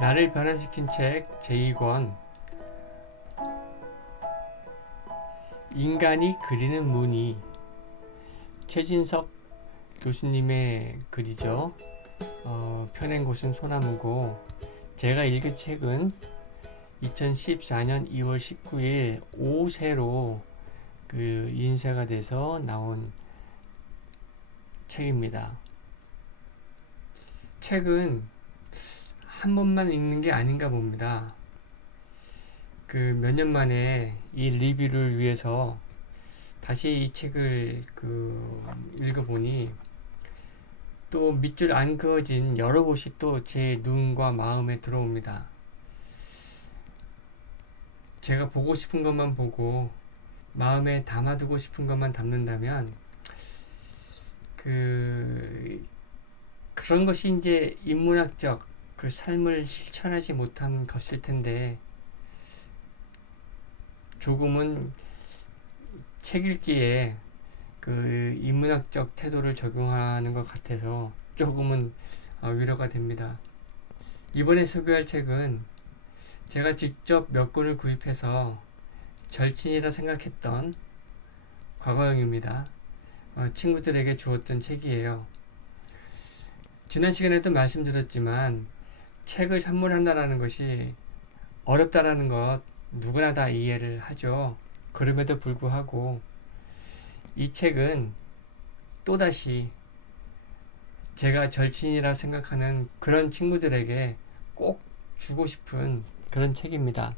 나를 변화시킨 책 제2권 인간이 그리는 무늬, 최진석 교수님의 글이죠. 펴낸 곳은 소나무고, 제가 읽은 책은 2014년 2월 19일 5세로 인쇄가 돼서 나온 책입니다. 책은 한 번만 읽는 게 아닌가 봅니다. 몇 년 만에 이 리뷰를 위해서 다시 이 책을 읽어보니 또 밑줄 안 그어진 여러 곳이 또 제 눈과 마음에 들어옵니다. 제가 보고 싶은 것만 보고 마음에 담아두고 싶은 것만 담는다면 그런 것이 이제 인문학적 삶을 실천하지 못한 것일 텐데, 조금은 책 읽기에 인문학적 태도를 적용하는 것 같아서 조금은 위로가 됩니다. 이번에 소개할 책은 제가 직접 몇 권을 구입해서 절친이라 생각했던 과거형입니다. 친구들에게 주었던 책이에요. 지난 시간에도 말씀드렸지만 책을 선물한다는 것이 어렵다라는 것 누구나 다 이해를 하죠. 그럼에도 불구하고 이 책은 또다시 제가 절친이라 생각하는 그런 친구들에게 꼭 주고 싶은 그런 책입니다.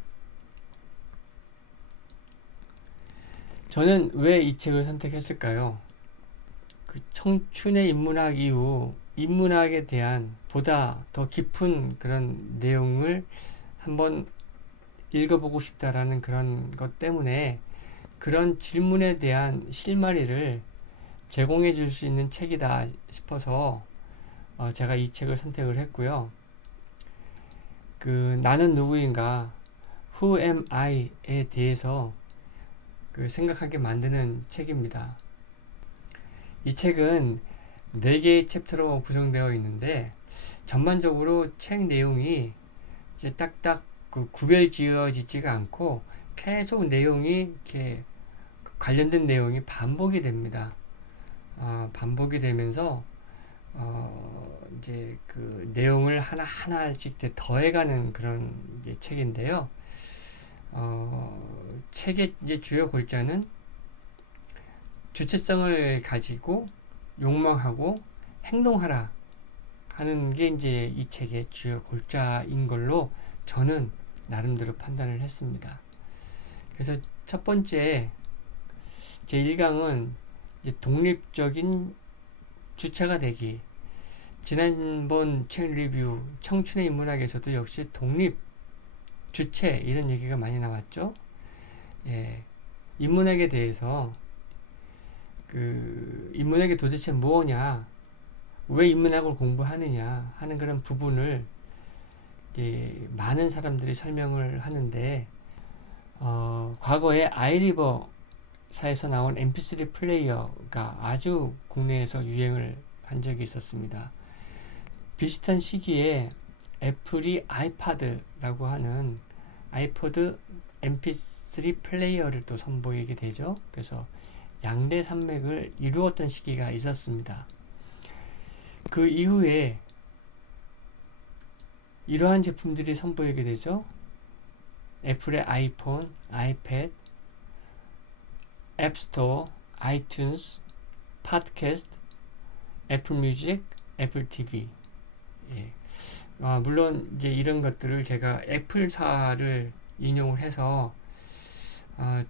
저는 왜 이 책을 선택했을까요? 청춘의 인문학 이후 인문학에 대한 보다 더 깊은 그런 내용을 한번 읽어보고 싶다라는 그런 것 때문에 그런 질문에 대한 실마리를 제공해 줄 수 있는 책이다 싶어서 제가 이 책을 선택을 했고요. 나는 누구인가, Who am I에 대해서 생각하게 만드는 책입니다. 이 책은 4개의 챕터로 구성되어 있는데, 전반적으로 책 내용이 이제 딱딱 구별 지어지지가 않고 계속 내용이 이렇게 관련된 내용이 반복이 됩니다. 반복이 되면서 이제 내용을 하나씩 더해가는 그런 이제 책인데요. 책의 이제 주요 골자는 주체성을 가지고 욕망하고 행동하라 하는 게 이제 이 책의 주요 골자인 걸로 저는 나름대로 판단을 했습니다. 그래서 첫 번째 제 1강은 독립적인 주체가 되기. 지난번 책 리뷰 청춘의 인문학에서도 역시 독립 주체 이런 얘기가 많이 나왔죠. 예, 인문학에 대해서 인문학이 도대체 뭐냐, 왜 인문학을 공부하느냐 하는 그런 부분을 많은 사람들이 설명을 하는데, 과거에 아이리버사에서 나온 mp3 플레이어가 아주 국내에서 유행을 한 적이 있었습니다. 비슷한 시기에 애플이 아이파드라고 하는 아이포드 mp3 플레이어를 또 선보이게 되죠. 그래서 양대 산맥을 이루었던 시기가 있었습니다. 그 이후에 이러한 제품들이 선보이게 되죠. 애플의 아이폰, 아이패드, 앱스토어, 아이튠즈, 팟캐스트, 애플 뮤직, 애플 TV. 예. 물론 이제 이런 것들을 제가 애플사를 인용을 해서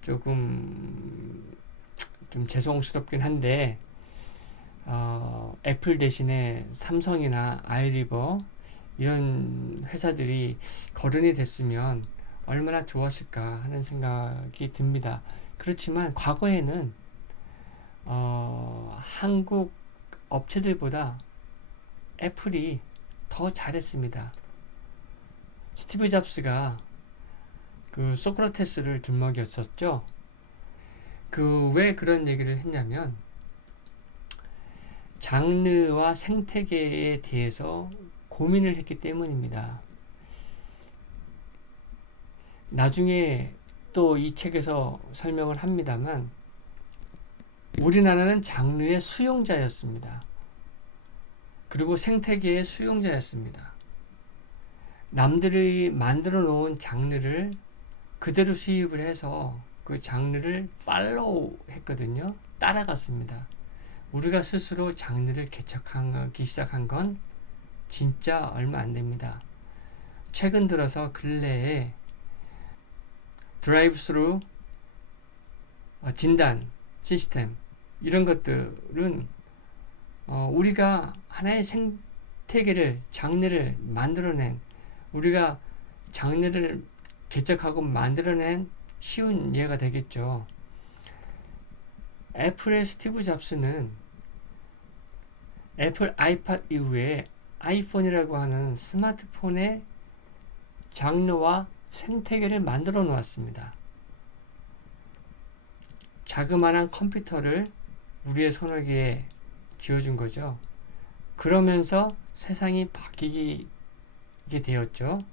조금 좀 죄송스럽긴 한데, 애플 대신에 삼성이나 아이리버 이런 회사들이 거론이 됐으면 얼마나 좋았을까 하는 생각이 듭니다. 그렇지만 과거에는 한국 업체들보다 애플이 더 잘했습니다. 스티브 잡스가 소크라테스를 들먹였었죠. 왜 그런 얘기를 했냐면, 장르와 생태계에 대해서 고민을 했기 때문입니다. 나중에 또 이 책에서 설명을 합니다만 우리나라는 장르의 수용자였습니다. 그리고 생태계의 수용자였습니다. 남들이 만들어 놓은 장르를 그대로 수입을 해서 그 장르를 팔로우 했거든요. 따라갔습니다. 우리가 스스로 장르를 개척하기 시작한 건 진짜 얼마 안 됩니다. 최근 들어서 근래에 드라이브 스루 진단 시스템 이런 것들은 우리가 하나의 생태계를 장르를 만들어낸 우리가 장르를 개척하고 만들어낸 쉬운 예가 되겠죠. 애플의 스티브 잡스는 애플 아이팟 이후에 아이폰이라고 하는 스마트폰의 장르와 생태계를 만들어 놓았습니다. 자그마한 컴퓨터를 우리의 손아귀에 쥐어준 거죠. 그러면서 세상이 바뀌게 되었죠.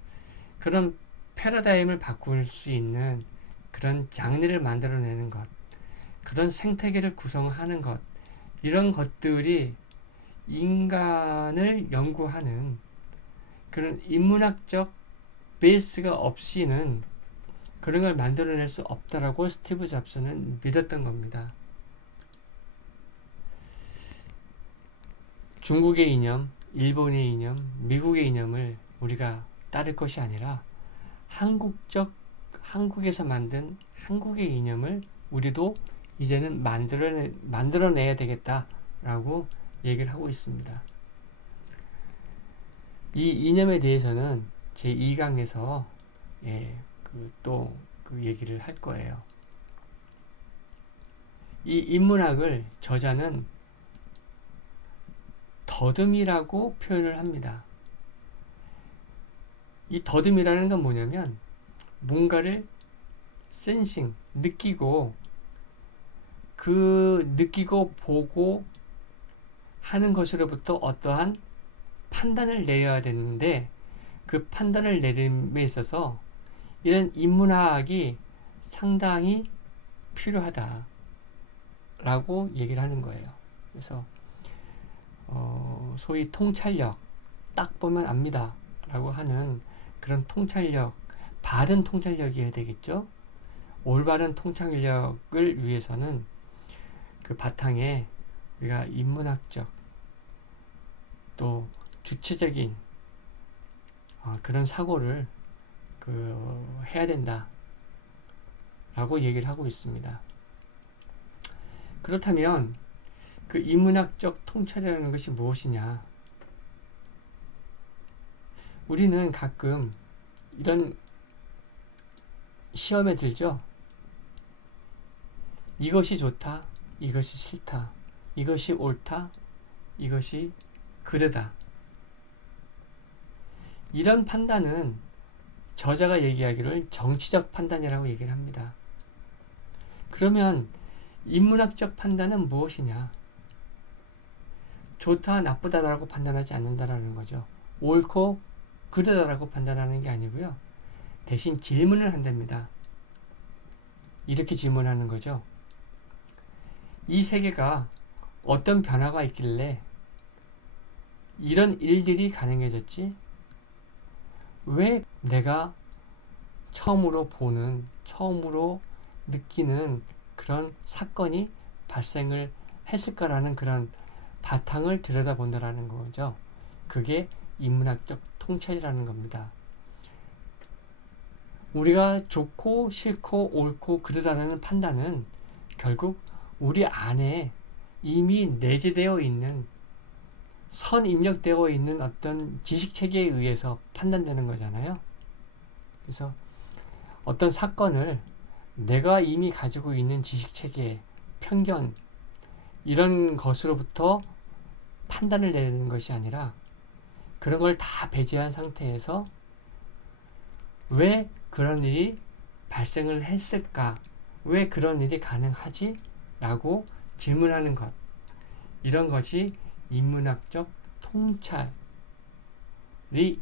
그런 패러다임을 바꿀 수 있는 그런 장르를 만들어내는 것, 그런 생태계를 구성하는 것, 이런 것들이 인간을 연구하는 그런 인문학적 베이스가 없이는 그런 걸 만들어낼 수 없다라고 스티브 잡스는 믿었던 겁니다. 중국의 이념, 일본의 이념, 미국의 이념을 우리가 따를 것이 아니라 한국에서 만든 한국의 이념을 우리도 이제는 만들어내야 되겠다라고 얘기를 하고 있습니다. 이 이념에 대해서는 제 2강에서 또 그 얘기를 할 거예요. 이 인문학을 저자는 더듬이라고 표현을 합니다. 이 더듬이라는 건 뭐냐면 뭔가를 센싱, 느끼고 그 느끼고 보고 하는 것으로부터 어떠한 판단을 내려야 되는데 그 판단을 내림에 있어서 이런 인문학이 상당히 필요하다라고 얘기를 하는 거예요. 그래서 소위 통찰력, 딱 보면 압니다 라고 하는 그런 통찰력, 바른 통찰력이어야 되겠죠. 올바른 통찰력을 위해서는 그 바탕에 우리가 인문학적 또 주체적인 그런 사고를 해야 된다 라고 얘기를 하고 있습니다. 그렇다면 그 인문학적 통찰이라는 것이 무엇이냐? 우리는 가끔 이런 시험에 들죠. 이것이 좋다, 이것이 싫다, 이것이 옳다, 이것이 그르다. 이런 판단은 저자가 얘기하기를 정치적 판단이라고 얘기를 합니다. 그러면 인문학적 판단은 무엇이냐? 좋다, 나쁘다라고 판단하지 않는다라는 거죠. 옳고 그르다라고 판단하는 게 아니고요. 대신 질문을 한답니다. 이렇게 질문하는 거죠. 이 세계가 어떤 변화가 있길래 이런 일들이 가능해졌지? 왜 내가 처음으로 보는, 처음으로 느끼는 그런 사건이 발생을 했을까라는 그런 바탕을 들여다본다라는 거죠. 그게 인문학적 통찰이라는 겁니다. 우리가 좋고 싫고 옳고 그르다라는 판단은 결국 우리 안에 이미 내재되어 있는 선 입력되어 있는 어떤 지식체계에 의해서 판단되는 거잖아요. 그래서 어떤 사건을 내가 이미 가지고 있는 지식체계, 편견 이런 것으로부터 판단을 내는 것이 아니라 그런 걸 다 배제한 상태에서 왜 그런 일이 발생을 했을까? 왜 그런 일이 가능하지? 라고 질문하는 것. 이런 것이 인문학적 통찰이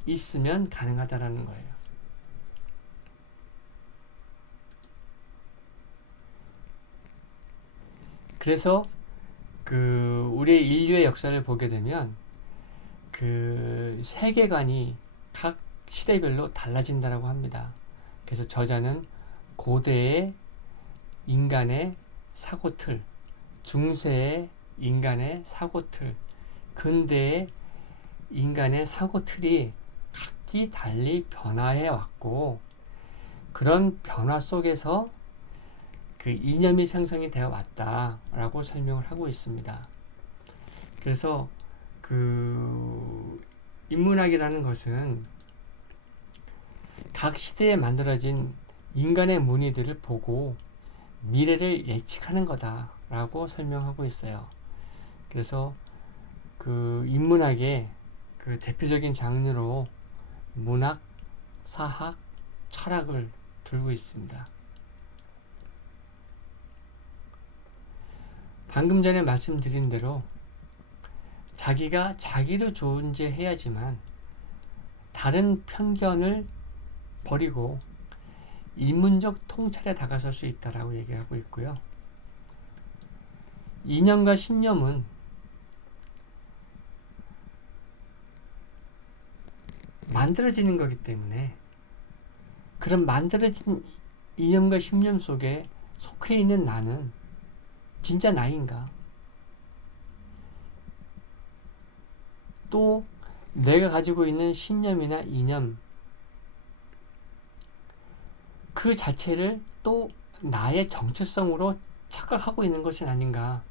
있으면 가능하다라는 거예요. 그래서 우리의 인류의 역사를 보게 되면 세계관이 각 시대별로 달라진다라고 합니다. 그래서 저자는 고대의 인간의 사고틀, 중세의 인간의 사고틀, 근대의 인간의 사고틀이 각기 달리 변화해 왔고, 그런 변화 속에서 이념이 생성이 되어 왔다라고 설명을 하고 있습니다. 그래서 인문학이라는 것은 각 시대에 만들어진 인간의 문의들을 보고 미래를 예측하는 거다라고 설명하고 있어요. 그래서 인문학의 대표적인 장르로 문학, 사학, 철학을 두고 있습니다. 방금 전에 말씀드린 대로 자기가 자기로 존재해야지만 다른 편견을 버리고 인문적 통찰에 다가설 수 있다라고 얘기하고 있고요. 이념과 신념은 만들어지는 거기 때문에 그런 만들어진 이념과 신념 속에 속해 있는 나는 진짜 나인가? 또 내가 가지고 있는 신념이나 이념 그 자체를 또 나의 정체성으로 착각하고 있는 것이 아닌가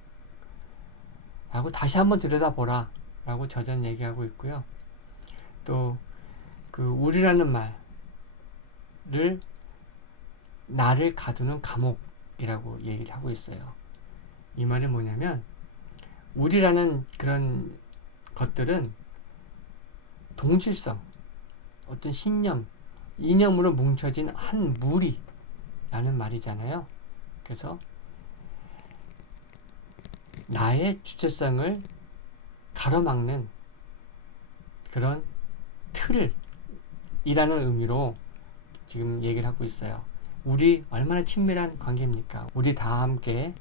라고 다시 한번 들여다보라 라고 저자는 얘기하고 있고요. 또 우리라는 말을 나를 가두는 감옥이라고 얘기를 하고 있어요. 이 말은 뭐냐면 우리라는 그런 것들은 동질성, 어떤 신념, 이념으로 뭉쳐진 한 무리라는 말이잖아요. 그래서 나의 주체성을 가로막는 그런 틀이라는 의미로 지금 얘기를 하고 있어요. 우리 얼마나 친밀한 관계입니까? 우리 다 함께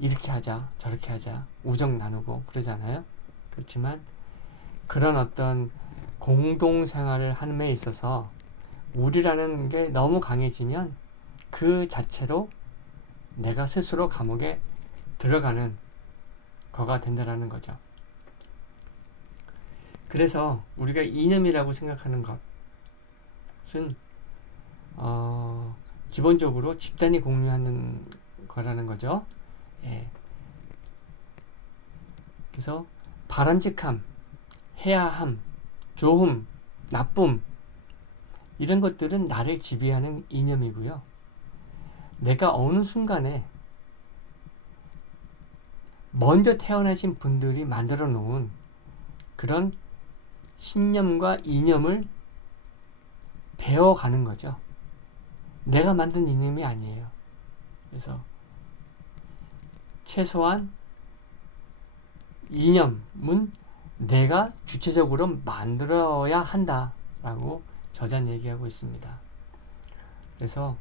이렇게 하자, 저렇게 하자, 우정 나누고 그러잖아요. 그렇지만 그런 어떤 공동생활을 함에 있어서 우리라는 게 너무 강해지면 그 자체로 내가 스스로 감옥에 들어가는 거가 된다라는 거죠. 그래서 우리가 이념이라고 생각하는 것은 기본적으로 집단이 공유하는 거라는 거죠. 예. 그래서 바람직함, 해야함, 좋음, 나쁨 이런 것들은 나를 지배하는 이념이고요. 내가 어느 순간에 먼저 태어나신 분들이 만들어 놓은 그런 신념과 이념을 배워가는 거죠. 내가 만든 이념이 아니에요. 그래서 최소한 이념은 내가 주체적으로 만들어야 한다라고 저자는 얘기하고 있습니다. 그래서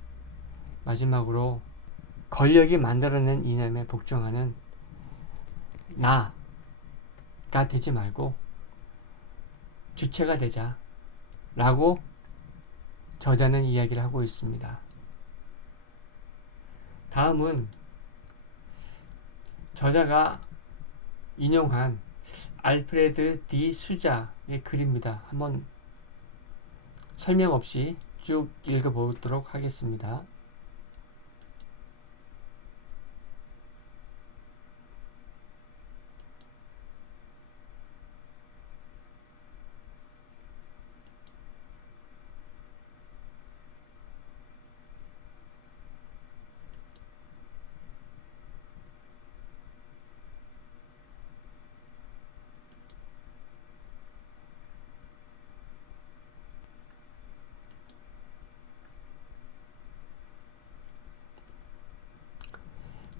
마지막으로 권력이 만들어낸 이념에 복종하는 나가 되지 말고 주체가 되자 라고 저자는 이야기를 하고 있습니다. 다음은 저자가 인용한 알프레드 디 수자의 글입니다. 한번 설명 없이 쭉 읽어보도록 하겠습니다.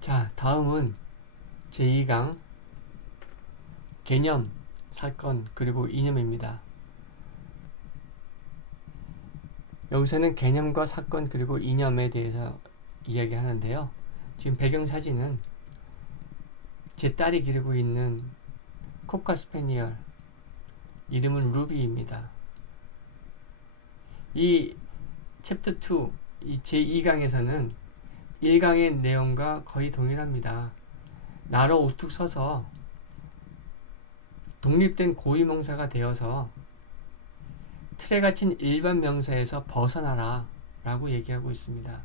자, 다음은 제2강 개념, 사건, 그리고 이념입니다. 여기서는 개념과 사건 그리고 이념에 대해서 이야기하는데요. 지금 배경사진은 제 딸이 기르고 있는 코카 스패니얼, 이름은 루비입니다. 이 챕터 2, 이 제2강에서는 1강의 내용과 거의 동일합니다. 나로 우뚝 서서 독립된 고유명사가 되어서 틀에 갇힌 일반 명사에서 벗어나라 라고 얘기하고 있습니다.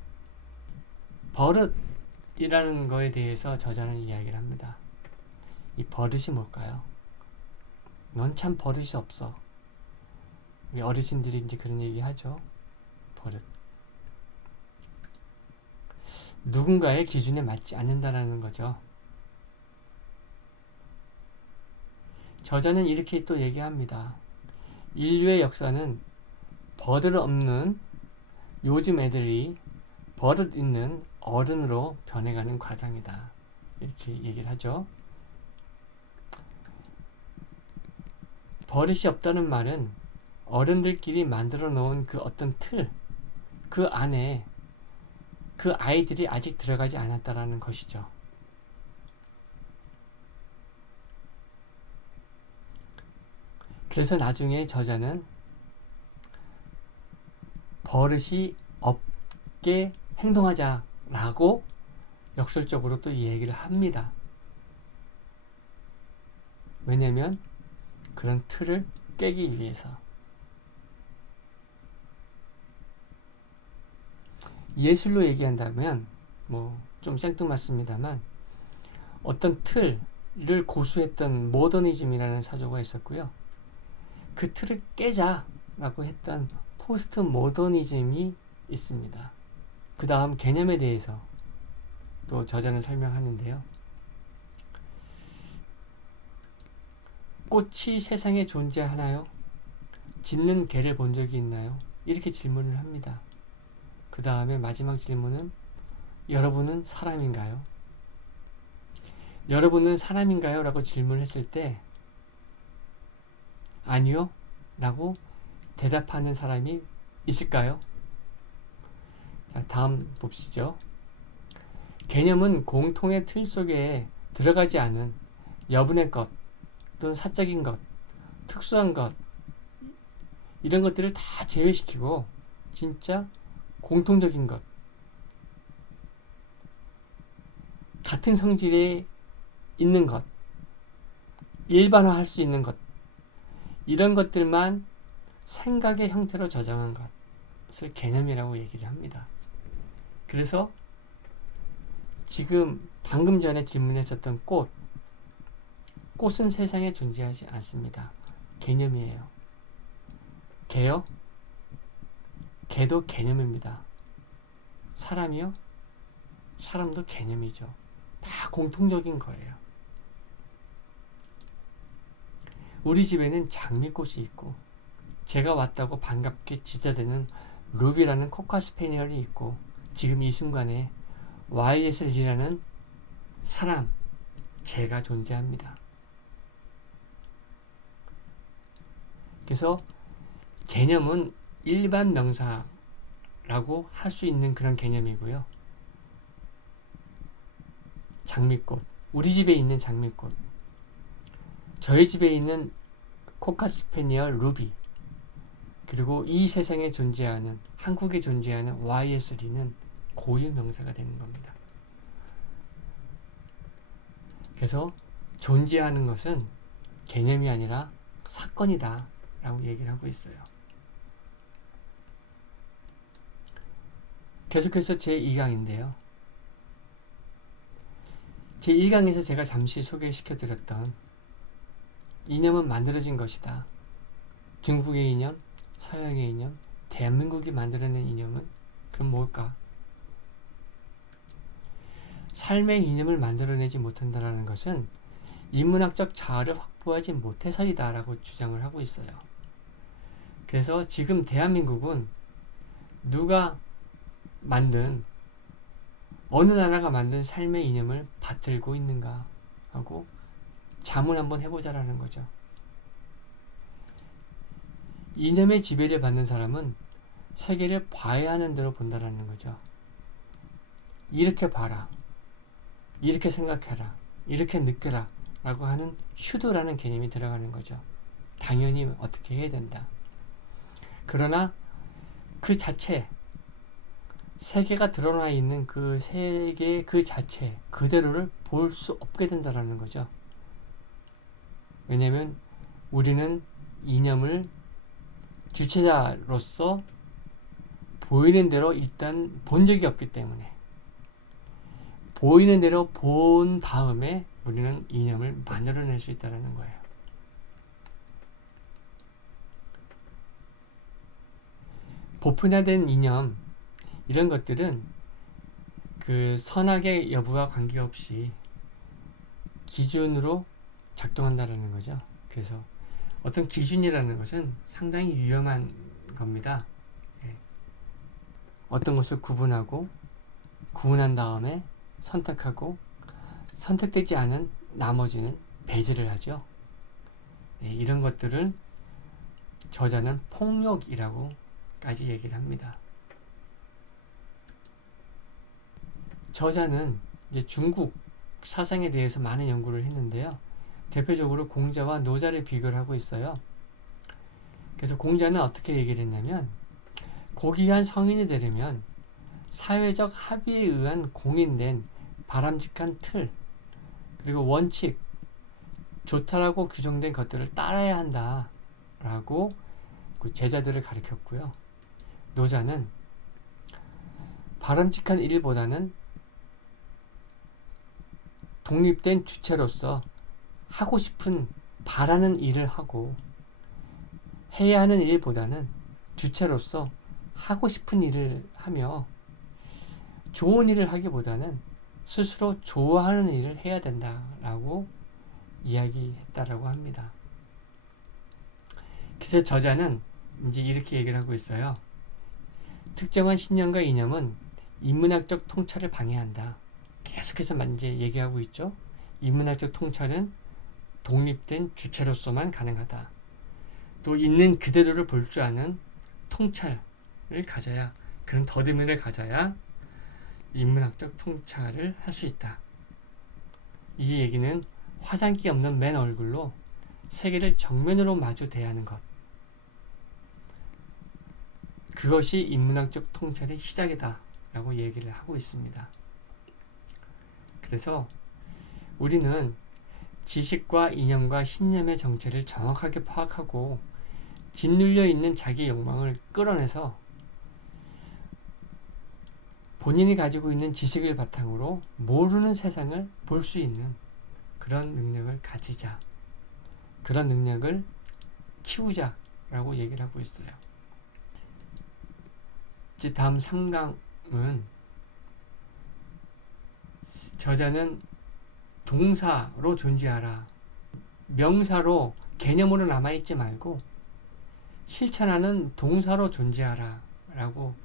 버릇이라는 거에 대해서 저자는 이야기를 합니다. 이 버릇이 뭘까요? 넌 참 버릇이 없어. 우리 어르신들이 이제 그런 얘기 하죠. 버릇. 누군가의 기준에 맞지 않는다라는 거죠. 저자는 이렇게 또 얘기합니다. 인류의 역사는 버릇 없는 요즘 애들이 버릇 있는 어른으로 변해가는 과정이다. 이렇게 얘기를 하죠. 버릇이 없다는 말은 어른들끼리 만들어 놓은 그 어떤 틀, 그 안에 그 아이들이 아직 들어가지 않았다라는 것이죠. 그래서 나중에 저자는 버릇이 없게 행동하자라고 역설적으로 또 이 얘기를 합니다. 왜냐면 그런 틀을 깨기 위해서. 예술로 얘기한다면 뭐 좀 생뚱맞습니다만 어떤 틀을 고수했던 모더니즘이라는 사조가 있었고요. 그 틀을 깨자라고 했던 포스트 모더니즘이 있습니다. 그 다음 개념에 대해서 또 저자는 설명하는데요. 꽃이 세상에 존재하나요? 짖는 개를 본 적이 있나요? 이렇게 질문을 합니다. 그 다음에 마지막 질문은 여러분은 사람인가요? 여러분은 사람인가요? 라고 질문을 했을 때 아니요? 라고 대답하는 사람이 있을까요? 자, 다음 봅시죠. 개념은 공통의 틀 속에 들어가지 않은 여분의 것 또는 사적인 것, 특수한 것 이런 것들을 다 제외시키고 진짜 공통적인 것, 같은 성질에 있는 것, 일반화할 수 있는 것 이런 것들만 생각의 형태로 저장한 것을 개념이라고 얘기를 합니다. 그래서 지금 방금 전에 질문했었던 꽃은 세상에 존재하지 않습니다. 개념이에요. 개요? 개도 개념입니다. 사람이요? 사람도 개념이죠. 다 공통적인 거예요. 우리 집에는 장미꽃이 있고 제가 왔다고 반갑게 지저대는 루비라는 코카 스패니얼이 있고 지금 이 순간에 YSL이라는 사람, 제가 존재합니다. 그래서 개념은 일반 명사라고 할 수 있는 그런 개념이고요. 장미꽃, 우리 집에 있는 장미꽃, 저희 집에 있는 코카 스패니얼 루비, 그리고 이 세상에 존재하는 한국에 존재하는 YSL은 고유 명사가 되는 겁니다. 그래서 존재하는 것은 개념이 아니라 사건이다 라고 얘기를 하고 있어요. 계속해서 제2강인데요. 제1강에서 제가 잠시 소개시켜 드렸던 이념은 만들어진 것이다. 중국의 이념, 서양의 이념, 대한민국이 만들어낸 이념은 그럼 뭘까? 삶의 이념을 만들어내지 못한다는 것은 인문학적 자아를 확보하지 못해서이다 라고 주장을 하고 있어요. 그래서 지금 대한민국은 누가 만든 어느 나라가 만든 삶의 이념을 받들고 있는가 하고 자문 한번 해보자라는 거죠. 이념의 지배를 받는 사람은 세계를 봐야 하는 대로 본다라는 거죠. 이렇게 봐라, 이렇게 생각해라, 이렇게 느껴라 라고 하는 슈드라는 개념이 들어가는 거죠. 당연히 어떻게 해야 된다. 그러나 그 자체, 세계가 드러나 있는 그 세계 그 자체 그대로를 볼 수 없게 된다라는 거죠. 왜냐하면 우리는 이념을 주체자로서 보이는 대로 일단 본 적이 없기 때문에, 보이는 대로 본 다음에 우리는 이념을 만들어낼 수 있다는 거예요. 보편화된 이념, 이런 것들은 그 선악의 여부와 관계없이 기준으로 작동한다는 거죠. 그래서 어떤 기준이라는 것은 상당히 위험한 겁니다. 어떤 것을 구분하고, 구분한 다음에 선택하고, 선택되지 않은 나머지는 배제를 하죠. 이런 것들은 저자는 폭력이라고까지 얘기를 합니다. 저자는 이제 중국 사상에 대해서 많은 연구를 했는데요. 대표적으로 공자와 노자를 비교를 하고 있어요. 그래서 공자는 어떻게 얘기를 했냐면, 고귀한 성인이 되려면 사회적 합의에 의한 공인된 바람직한 틀, 그리고 원칙, 좋다라고 규정된 것들을 따라야 한다 라고 그 제자들을 가르쳤고요. 노자는 바람직한 일보다는 독립된 주체로서 하고 싶은 바라는 일을 하고, 해야 하는 일보다는 주체로서 하고 싶은 일을 하며, 좋은 일을 하기보다는 스스로 좋아하는 일을 해야 된다라고 이야기했다라고 합니다. 그래서 저자는 이제 이렇게 얘기를 하고 있어요. 특정한 신념과 이념은 인문학적 통찰을 방해한다. 계속해서 이제 얘기하고 있죠. 인문학적 통찰은 독립된 주체로서만 가능하다. 또 있는 그대로를 볼 줄 아는 통찰을 가져야, 그런 더듬이를 가져야 인문학적 통찰을 할 수 있다. 이 얘기는 화장기 없는 맨 얼굴로 세계를 정면으로 마주 대하는 것, 그것이 인문학적 통찰의 시작이다 라고 얘기를 하고 있습니다. 그래서 우리는 지식과 이념과 신념의 정체를 정확하게 파악하고 짓눌려 있는 자기 욕망을 끌어내서 본인이 가지고 있는 지식을 바탕으로 모르는 세상을 볼 수 있는 그런 능력을 가지자, 그런 능력을 키우자 라고 얘기를 하고 있어요. 이제 다음 3강은 저자는 동사로 존재하라, 명사로 개념으로 남아있지 말고 실천하는 동사로 존재하라 라고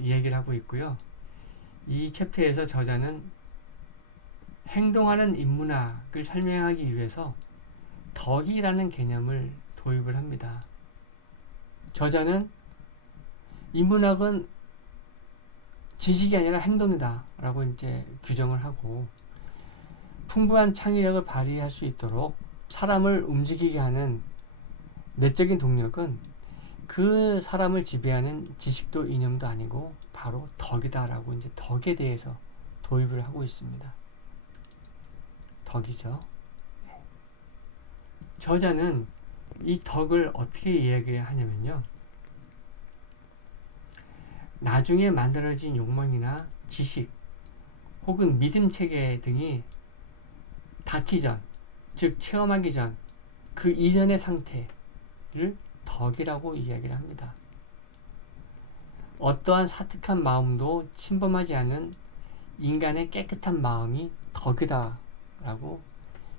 얘기를 하고 있고요. 이 챕터에서 저자는 행동하는 인문학을 설명하기 위해서 덕이라는 개념을 도입을 합니다. 저자는 인문학은 지식이 아니라 행동이다 라고 이제 규정을 하고, 풍부한 창의력을 발휘할 수 있도록 사람을 움직이게 하는 내적인 동력은 그 사람을 지배하는 지식도 이념도 아니고 바로 덕이다 라고 이제 덕에 대해서 도입을 하고 있습니다. 덕이죠. 저자는 이 덕을 어떻게 이야기하냐면요, 나중에 만들어진 욕망이나 지식 혹은 믿음 체계 등이 닿기 전, 즉 체험하기 전 그 이전의 상태를 덕이라고 이야기를 합니다. 어떠한 사특한 마음도 침범하지 않은 인간의 깨끗한 마음이 덕이다 라고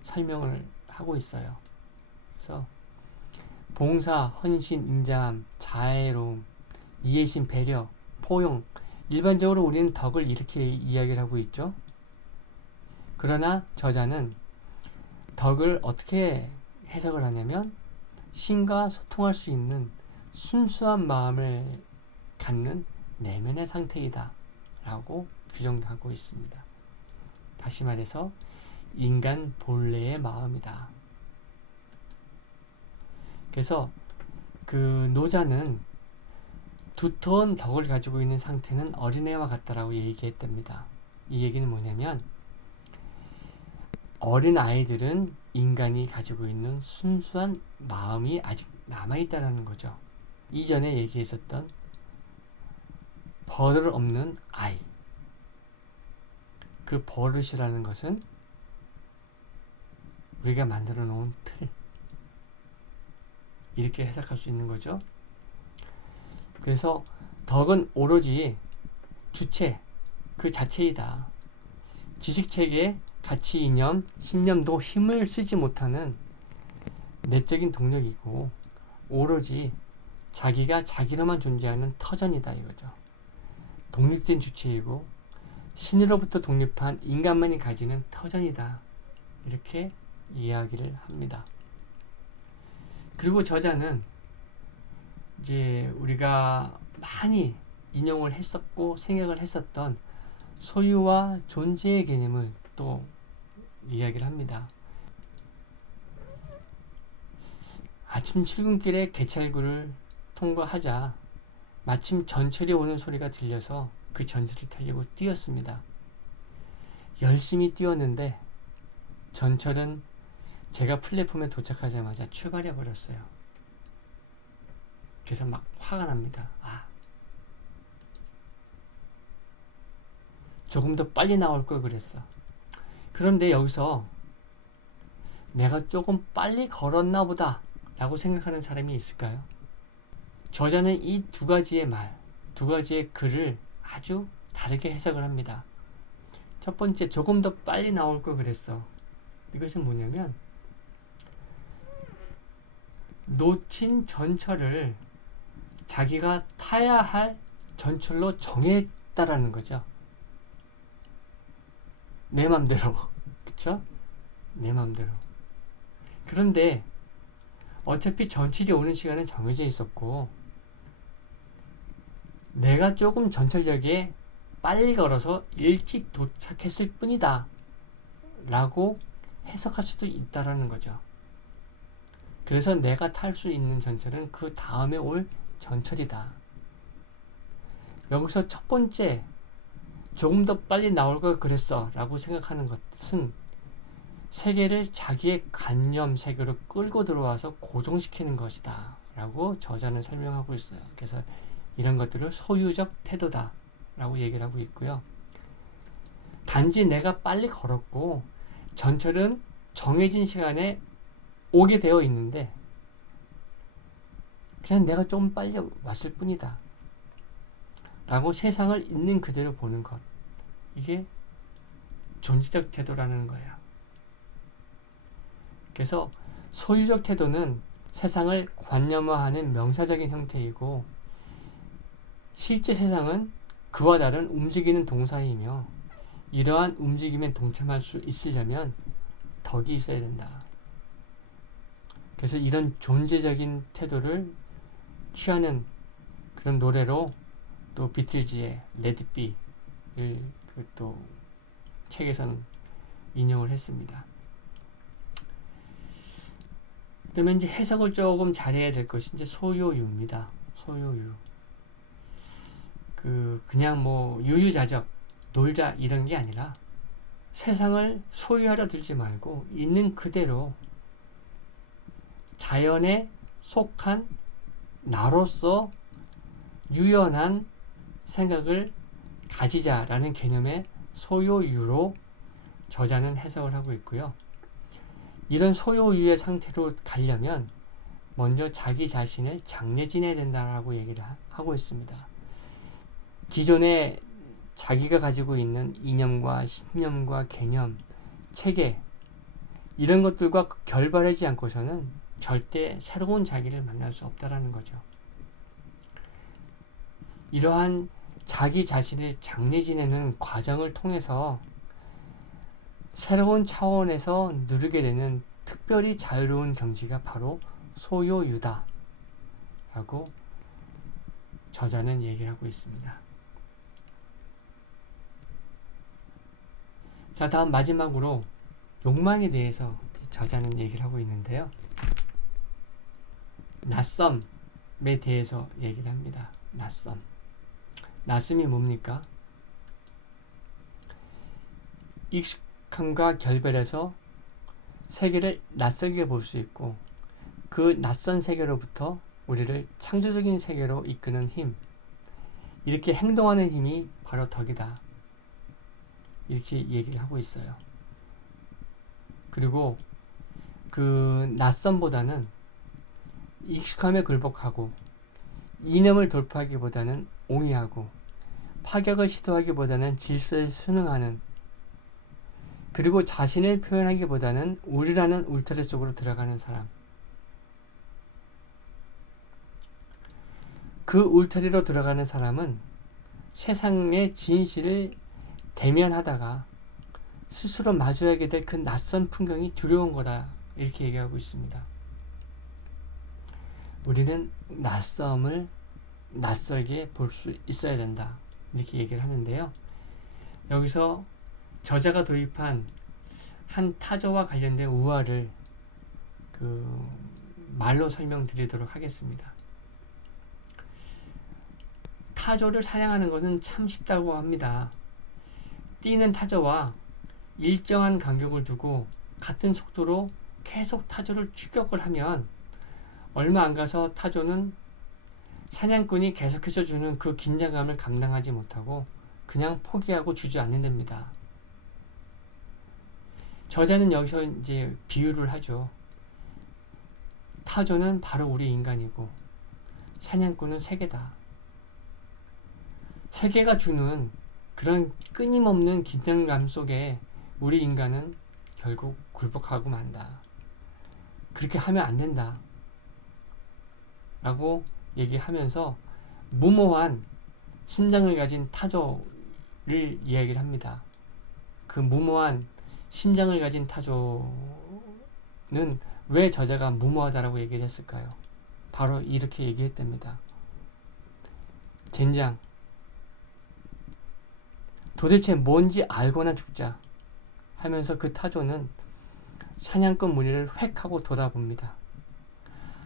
설명을 하고 있어요. 그래서 봉사, 헌신, 인자함, 자애로움, 이해심, 배려, 포용, 일반적으로 우리는 덕을 이렇게 이야기를 하고 있죠. 그러나 저자는 덕을 어떻게 해석을 하냐면 신과 소통할 수 있는 순수한 마음을 갖는 내면의 상태이다 라고 규정하고 있습니다. 다시 말해서 인간 본래의 마음이다. 그래서 그 노자는 두터운 덕을 가지고 있는 상태는 어린애와 같다라고 얘기했답니다. 이 얘기는 뭐냐면 어린 아이들은 인간이 가지고 있는 순수한 마음이 아직 남아있다는 거죠. 이전에 얘기했었던 버릇 없는 아이. 그 버릇이라는 것은 우리가 만들어 놓은 틀. 이렇게 해석할 수 있는 거죠. 그래서 덕은 오로지 주체, 그 자체이다. 지식체계, 가치, 이념, 신념도 힘을 쓰지 못하는 내적인 동력이고 오로지 자기가 자기로만 존재하는 터전이다 이거죠. 독립된 주체이고 신으로부터 독립한 인간만이 가지는 터전이다. 이렇게 이야기를 합니다. 그리고 저자는 이제 우리가 많이 인용을 했었고 생각을 했었던 소유와 존재의 개념을 또 이야기를 합니다. 아침 출근길에 개찰구를 통과하자 마침 전철이 오는 소리가 들려서 그 전철을 타려고 뛰었습니다. 열심히 뛰었는데 전철은 제가 플랫폼에 도착하자마자 출발해 버렸어요. 그래서 막 화가 납니다. 조금 더 빨리 나올 걸 그랬어. 그런데 여기서 내가 조금 빨리 걸었나 보다 라고 생각하는 사람이 있을까요? 저자는 이 두 가지의 말, 두 가지의 글을 아주 다르게 해석을 합니다. 첫 번째, 조금 더 빨리 나올 걸 그랬어. 이것은 뭐냐면 놓친 전철을 자기가 타야 할 전철로 정했다라는 거죠. 내 맘대로. 그쵸? 내 맘대로. 그런데 어차피 전철이 오는 시간은 정해져 있었고 내가 조금 전철역에 빨리 걸어서 일찍 도착했을 뿐이다 라고 해석할 수도 있다라는 거죠. 그래서 내가 탈 수 있는 전철은 그 다음에 올 전철이다. 여기서 첫 번째 조금 더 빨리 나올 걸 그랬어 라고 생각하는 것은 세계를 자기의 관념 세계로 끌고 들어와서 고정시키는 것이다 라고 저자는 설명하고 있어요. 그래서 이런 것들을 소유적 태도다 라고 얘기를 하고 있고요. 단지 내가 빨리 걸었고 전철은 정해진 시간에 오게 되어 있는데 그냥 내가 좀 빨리 왔을 뿐이다 라고 세상을 있는 그대로 보는 것, 이게 존재적 태도라는 거예요. 그래서 소유적 태도는 세상을 관념화하는 명사적인 형태이고 실제 세상은 그와 다른 움직이는 동사이며 이러한 움직임에 동참할 수 있으려면 덕이 있어야 된다. 그래서 이런 존재적인 태도를 취하는 그런 노래로 또 비틀즈의 Let It Be를 또 책에서는 인용을 했습니다. 그러면 이제 해석을 조금 잘해야 될 것이 이제 소요유입니다. 소요유. 그냥 뭐 유유자적 놀자 이런 게 아니라 세상을 소유하려 들지 말고 있는 그대로 자연에 속한 나로서 유연한 생각을 가지자라는 개념의 소요유로 저자는 해석을 하고 있고요. 이런 소요유의 상태로 가려면 먼저 자기 자신을 장려지내야 된다라고 얘기를 하고 있습니다. 기존에 자기가 가지고 있는 이념과 신념과 개념, 체계 이런 것들과 결발하지 않고서는 절대 새로운 자기를 만날 수 없다라는 거죠. 이러한 자기 자신을 장려지내는 과정을 통해서 새로운 차원에서 누리게 되는 특별히 자유로운 경지가 바로 소요유다 라고 저자는 얘기를 하고 있습니다. 자, 다음 마지막으로 욕망에 대해서 저자는 얘기를 하고 있는데요. 낯섦에 대해서 얘기를 합니다. 낯섦. 낯섦이 뭡니까? 익숙함과 결별해서 세계를 낯설게 볼 수 있고 그 낯선 세계로부터 우리를 창조적인 세계로 이끄는 힘, 이렇게 행동하는 힘이 바로 덕이다. 이렇게 얘기를 하고 있어요. 그리고 그 낯선보다는 익숙함에 굴복하고 이념을 돌파하기보다는 옹이하고 파격을 시도하기보다는 질서에 순응하는, 그리고 자신을 표현하기보다는 우리라는 울타리 속으로 들어가는 사람, 그 울타리로 들어가는 사람은 세상의 진실을 대면하다가 스스로 마주하게 될 그 낯선 풍경이 두려운 거다, 이렇게 얘기하고 있습니다. 우리는 낯섦을 낯설게 볼 수 있어야 된다, 이렇게 얘기를 하는데요. 여기서 저자가 도입한 한 타조와 관련된 우화를 말로 설명드리도록 하겠습니다. 타조를 사냥하는 것은 참 쉽다고 합니다. 뛰는 타조와 일정한 간격을 두고 같은 속도로 계속 타조를 추격을 하면 얼마 안 가서 타조는 사냥꾼이 계속해서 주는 그 긴장감을 감당하지 못하고 그냥 포기하고 주저앉는답니다. 저자는 여기서 이제 비유를 하죠. 타조는 바로 우리 인간이고 사냥꾼은 세계다. 세계가 주는 그런 끊임없는 긴장감 속에 우리 인간은 결국 굴복하고 만다. 그렇게 하면 안 된다. 라고 얘기하면서 무모한 심장을 가진 타조를 이야기를 합니다. 그 무모한 심장을 가진 타조는 왜 저자가 무모하다라고 얘기를 했을까요? 바로 이렇게 얘기했답니다. 젠장, 도대체 뭔지 알거나 죽자 하면서 그 타조는 사냥꾼 무리를 획 하고 돌아봅니다.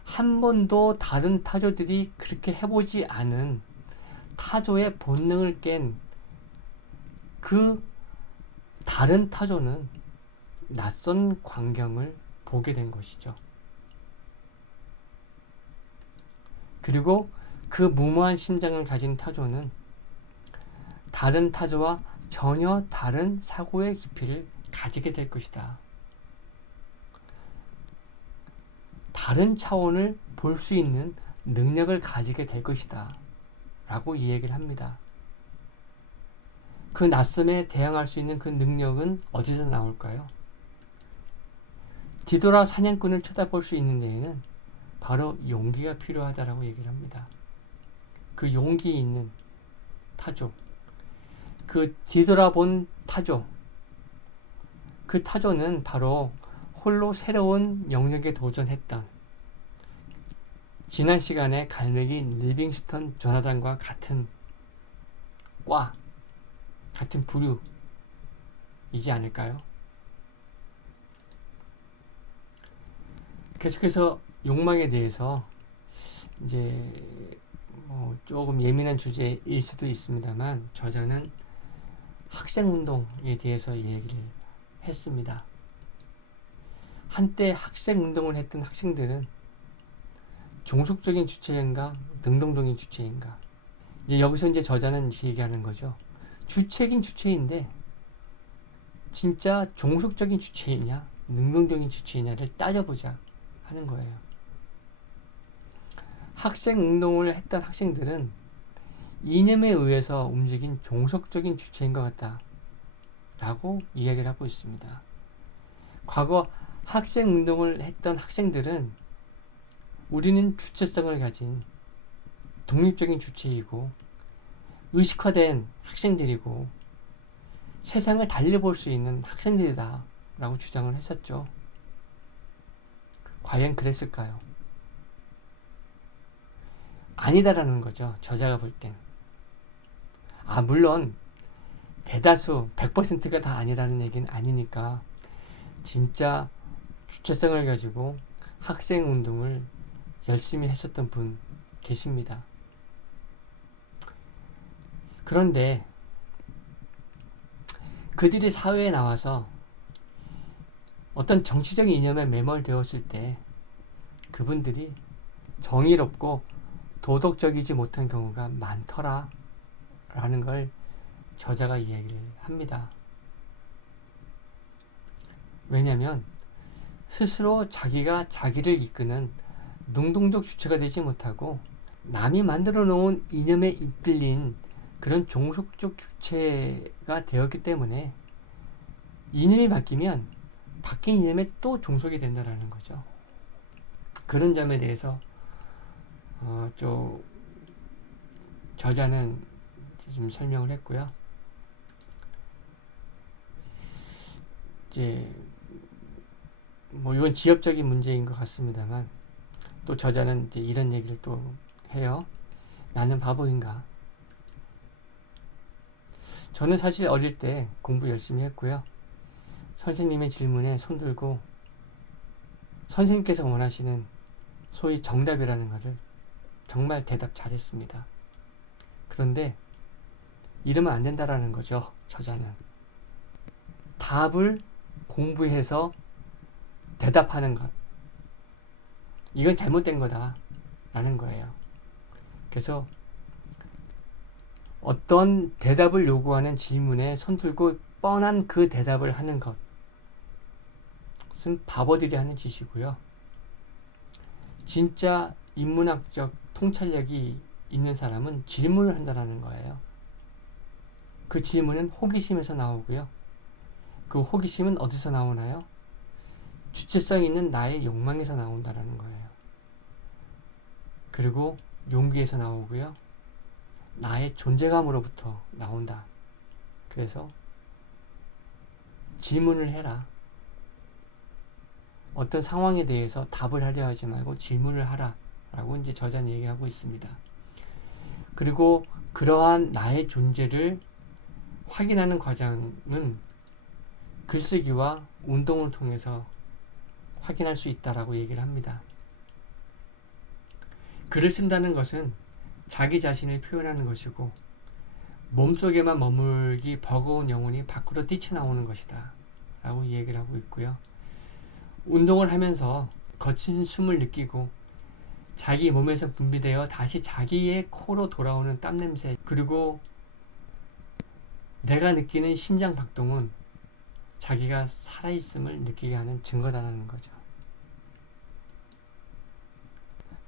한 번도 다른 타조들이 그렇게 해보지 않은 타조의 본능을 깬 그 다른 타조는 낯선 광경을 보게 된 것이죠. 그리고 그 무모한 심장을 가진 타조는 다른 타조와 전혀 다른 사고의 깊이를 가지게 될 것이다. 다른 차원을 볼 수 있는 능력을 가지게 될 것이다. 라고 이야기를 합니다. 그 낯섦에 대항할 수 있는 그 능력은 어디서 나올까요? 뒤돌아 사냥꾼을 쳐다볼 수 있는 데에는 바로 용기가 필요하다라고 얘기를 합니다. 그 용기 있는 타조, 그 뒤돌아본 타조, 그 타조는 바로 홀로 새로운 영역에 도전했던 지난 시간에 갈매기 리빙스턴 조나단과 같은 과, 같은 부류이지 않을까요? 계속해서 욕망에 대해서 이제 조금 예민한 주제일 수도 있습니다만 저자는 학생운동에 대해서 얘기를 했습니다. 한때 학생운동을 했던 학생들은 종속적인 주체인가 능동적인 주체인가, 이제 여기서 이제 저자는 이렇게 얘기하는 거죠. 주체긴 주체인데 진짜 종속적인 주체이냐 능동적인 주체이냐를 따져보자 하는 거예요. 학생운동을 했던 학생들은 이념에 의해서 움직인 종속적인 주체인 것 같다 라고 이야기를 하고 있습니다. 과거 학생운동을 했던 학생들은 우리는 주체성을 가진 독립적인 주체이고 의식화된 학생들이고 세상을 달리 볼 수 있는 학생들이다 라고 주장을 했었죠. 과연 그랬을까요? 아니다라는 거죠. 저자가 볼 땐. 물론 대다수 100%가 다 아니라는 얘기는 아니니까 진짜 주체성을 가지고 학생 운동을 열심히 하셨던 분 계십니다. 그런데 그들이 사회에 나와서 어떤 정치적인 이념에 매몰되었을 때 그분들이 정의롭고 도덕적이지 못한 경우가 많더라 라는 걸 저자가 이야기를 합니다. 왜냐하면 스스로 자기가 자기를 이끄는 능동적 주체가 되지 못하고 남이 만들어 놓은 이념에 이끌린 그런 종속적 주체가 되었기 때문에 이념이 바뀌면 바뀐 이념에 또 종속이 된다는 거죠. 그런 점에 대해서 저자는 좀 설명을 했고요. 이제 이건 지엽적인 문제인 것 같습니다만 또 저자는 이제 이런 얘기를 또 해요. 나는 바보인가? 저는 사실 어릴 때 공부 열심히 했고요. 선생님의 질문에 손들고 선생님께서 원하시는 소위 정답이라는 것을 정말 대답 잘했습니다. 그런데 이러면 안 된다라는 거죠. 저자는. 답을 공부해서 대답하는 것. 이건 잘못된 거다 라는 거예요. 그래서 어떤 대답을 요구하는 질문에 손들고 뻔한 그 대답을 하는 것은 바보들이 하는 짓이고요. 진짜 인문학적 통찰력이 있는 사람은 질문을 한다는 거예요. 그 질문은 호기심에서 나오고요. 그 호기심은 어디서 나오나요? 주체성 있는 나의 욕망에서 나온다는 거예요. 그리고 용기에서 나오고요. 나의 존재감으로부터 나온다. 그래서 질문을 해라. 어떤 상황에 대해서 답을 하려 하지 말고 질문을 하라. 라고 이제 저자는 얘기하고 있습니다. 그리고 그러한 나의 존재를 확인하는 과정은 글쓰기와 운동을 통해서 확인할 수 있다라고 얘기를 합니다. 글을 쓴다는 것은 자기 자신을 표현하는 것이고 몸속에만 머물기 버거운 영혼이 밖으로 뛰쳐나오는 것이다 라고 얘기를 하고 있고요. 운동을 하면서 거친 숨을 느끼고 자기 몸에서 분비되어 다시 자기의 코로 돌아오는 땀냄새, 그리고 내가 느끼는 심장 박동은 자기가 살아있음을 느끼게 하는 증거다라는 거죠.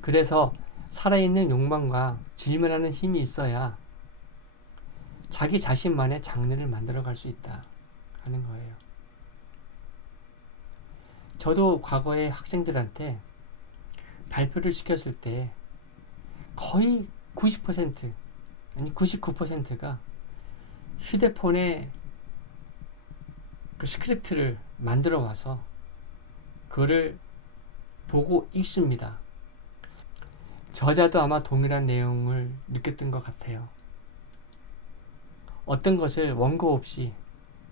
그래서 살아있는 욕망과 질문하는 힘이 있어야 자기 자신만의 장르를 만들어갈 수 있다 하는 거예요. 저도 과거에 학생들한테 발표를 시켰을 때 거의 90% 아니 99%가 휴대폰에 그 스크립트를 만들어 와서 그거를 보고 읽습니다. 저자도 아마 동일한 내용을 느꼈던 것 같아요. 어떤 것을 원고 없이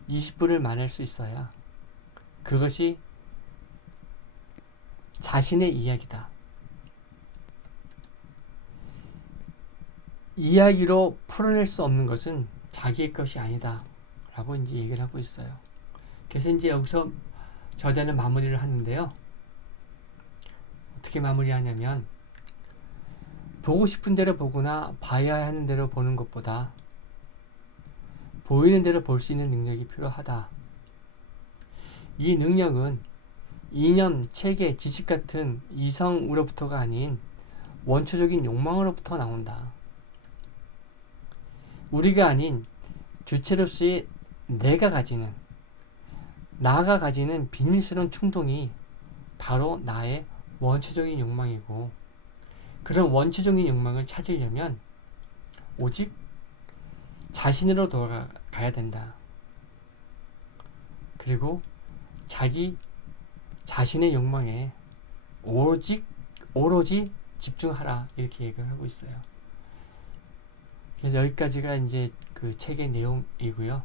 20분을 말할 수 있어야 그것이 자신의 이야기다. 이야기로 풀어낼 수 없는 것은 자기의 것이 아니다 라고 이제 얘기를 하고 있어요. 그래서 이제 여기서 저자는 마무리를 하는데요. 어떻게 마무리하냐면 보고 싶은 대로 보거나 봐야 하는 대로 보는 것보다 보이는 대로 볼 수 있는 능력이 필요하다. 이 능력은 이념, 체계, 지식 같은 이성으로부터가 아닌 원초적인 욕망으로부터 나온다. 우리가 아닌 주체로서의 내가 가지는, 나가 가지는 비밀스러운 충동이 바로 나의 원초적인 욕망이고, 그런 원초적인 욕망을 찾으려면 오직 자신으로 돌아가야 된다. 그리고 자기 자신의 욕망에 오로지 집중하라 이렇게 얘기를 하고 있어요. 그래서 여기까지가 이제 그 책의 내용이고요.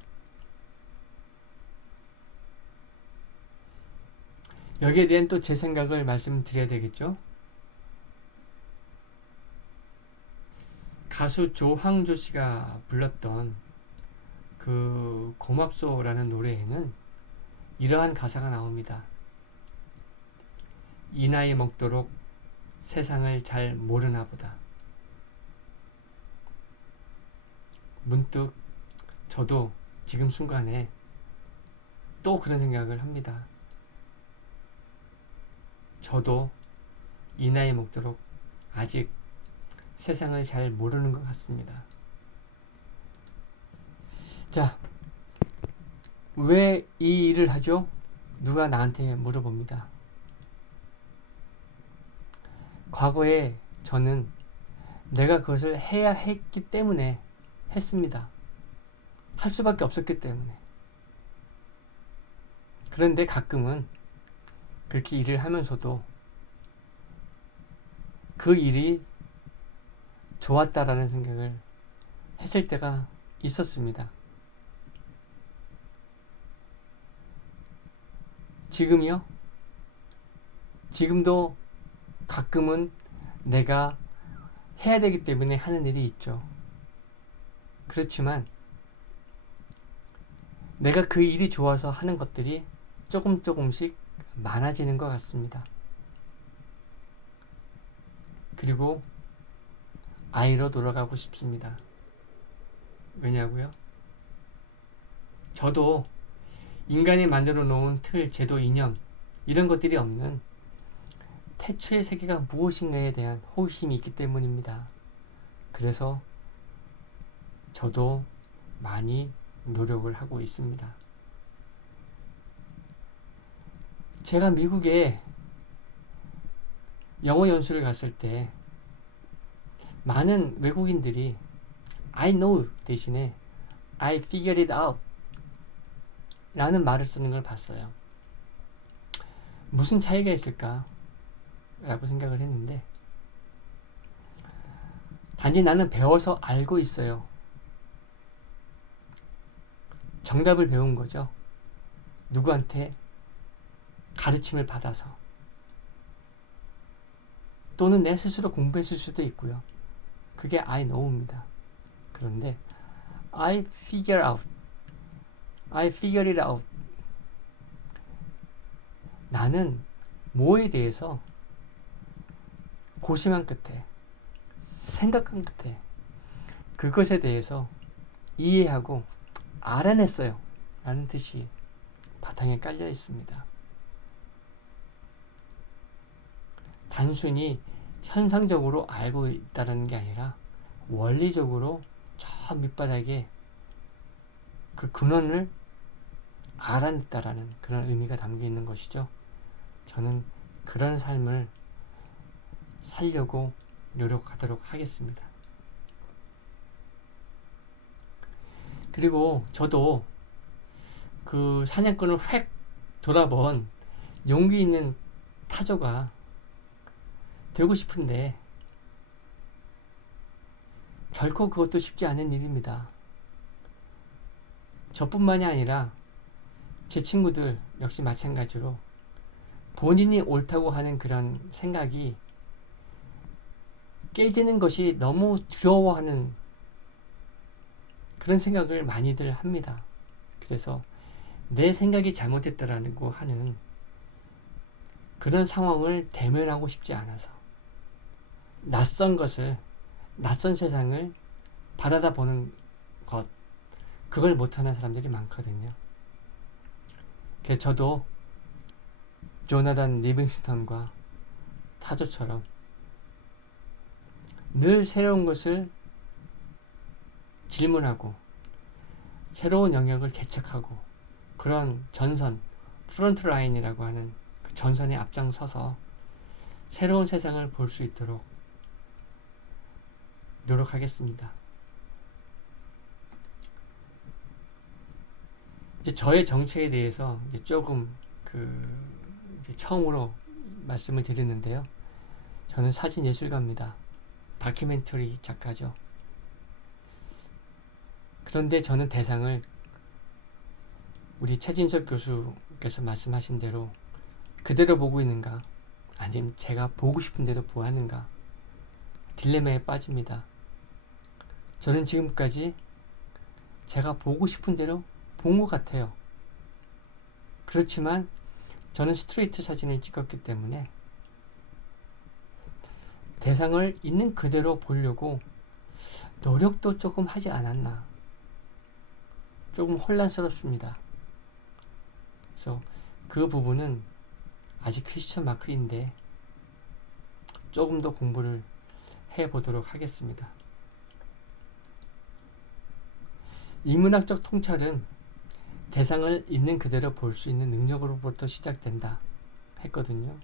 여기에 대한 또 제 생각을 말씀드려야 되겠죠. 가수 조항조 씨가 불렀던 그 고맙소라는 노래에는 이러한 가사가 나옵니다. 이 나이 먹도록 세상을 잘 모르나 보다. 문득 저도 지금 순간에 또 그런 생각을 합니다. 저도 이 나이 먹도록 아직 세상을 잘 모르는 것 같습니다. 자, 왜 이 일을 하죠? 누가 나한테 물어봅니다. 과거에 저는 내가 그것을 해야 했기 때문에 했습니다. 할 수밖에 없었기 때문에. 그런데 가끔은 그렇게 일을 하면서도 그 일이 좋았다라는 생각을 했을 때가 있었습니다. 지금이요? 지금도 가끔은 내가 해야 되기 때문에 하는 일이 있죠. 그렇지만 내가 그 일이 좋아서 하는 것들이 조금씩 많아지는 것 같습니다. 그리고 아이로 돌아가고 싶습니다. 왜냐고요? 저도 인간이 만들어 놓은 틀, 제도, 이념 이런 것들이 없는 태초의 세계가 무엇인가에 대한 호기심이 있기 때문입니다. 그래서 저도 많이 노력을 하고 있습니다. 제가 미국에 영어 연수를 갔을 때 많은 외국인들이 I know 대신에 I figured it out 라는 말을 쓰는 걸 봤어요. 무슨 차이가 있을까? 라고 생각을 했는데 단지 나는 배워서 알고 있어요. 정답을 배운 거죠. 누구한테 가르침을 받아서 또는 내 스스로 공부했을 수도 있고요. 그게 I know입니다. 그런데 I figure out, I figured it out. 나는 뭐에 대해서 고심한 끝에, 생각한 끝에 그것에 대해서 이해하고 알아냈어요. 라는 뜻이 바탕에 깔려 있습니다. 단순히 현상적으로 알고 있다는 게 아니라 원리적으로 저 밑바닥에 그 근원을 알아냈다라는 그런 의미가 담겨 있는 것이죠. 저는 그런 삶을 살려고 노력하도록 하겠습니다. 그리고 저도 그 사냥꾼을 획 돌아본 용기 있는 타조가 되고 싶은데 결코 그것도 쉽지 않은 일입니다. 저뿐만이 아니라 제 친구들 역시 마찬가지로 본인이 옳다고 하는 그런 생각이 깨지는 것이 너무 두려워하는 그런 생각을 많이들 합니다. 그래서 내 생각이 잘못됐다라고 하는 그런 상황을 대면하고 싶지 않아서 낯선 것을, 낯선 세상을 바라다 보는 것, 그걸 못하는 사람들이 많거든요. 그래서 저도 조나단 리빙스턴과 타조처럼 늘 새로운 것을 질문하고 새로운 영역을 개척하고 그런 전선, 프론트라인이라고 하는 그 전선에 앞장서서 새로운 세상을 볼 수 있도록 노력하겠습니다. 이제 저의 정체에 대해서 이제 조금 이제 처음으로 말씀을 드리는데요. 저는 사진 예술가입니다. 다큐멘터리 작가죠. 그런데 저는 대상을 우리 최진석 교수께서 말씀하신 대로 그대로 보고 있는가, 아니면 제가 보고 싶은 대로 보았는가, 딜레마에 빠집니다. 저는 지금까지 제가 보고 싶은 대로 본 것 같아요. 그렇지만 저는 스트레이트 사진을 찍었기 때문에 대상을 있는 그대로 보려고 노력도 조금 하지 않았나, 조금 혼란스럽습니다. 그래서 그 부분은 아직 퀘스천 마크인데 조금 더 공부를 해보도록 하겠습니다. 인문학적 통찰은 대상을 있는 그대로 볼 수 있는 능력으로부터 시작된다 했거든요.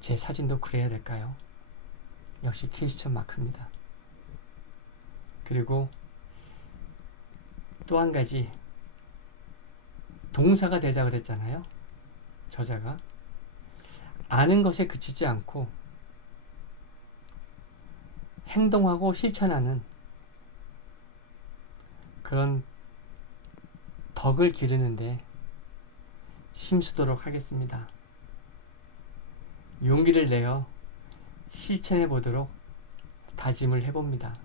제 사진도 그래야 될까요? 역시 퀘스천 마크입니다. 그리고 또 한 가지, 동사가 되자 그랬잖아요. 저자가 아는 것에 그치지 않고 행동하고 실천하는 그런 덕을 기르는데 힘쓰도록 하겠습니다. 용기를 내어 실천해 보도록 다짐을 해봅니다.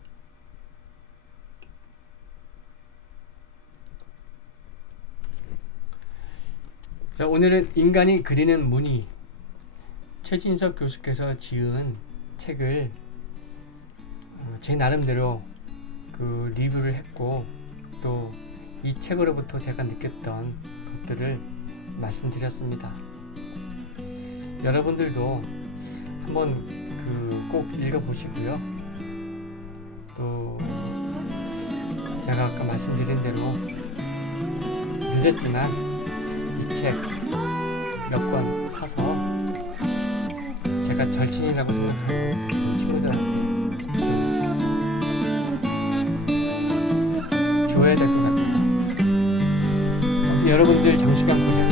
자, 오늘은 인간이 그리는 무늬, 최진석 교수께서 지은 책을 제 나름대로 그 리뷰를 했고, 또 이 책으로부터 제가 느꼈던 것들을 말씀드렸습니다. 여러분들도 한번 꼭 읽어보시고요. 또 제가 아까 말씀드린 대로 늦었지만 이 책 몇 권 사서 제가 절친이라고 생각하는 친구들한테 줘야 될 것 같아요. 여러분들 장시간 고생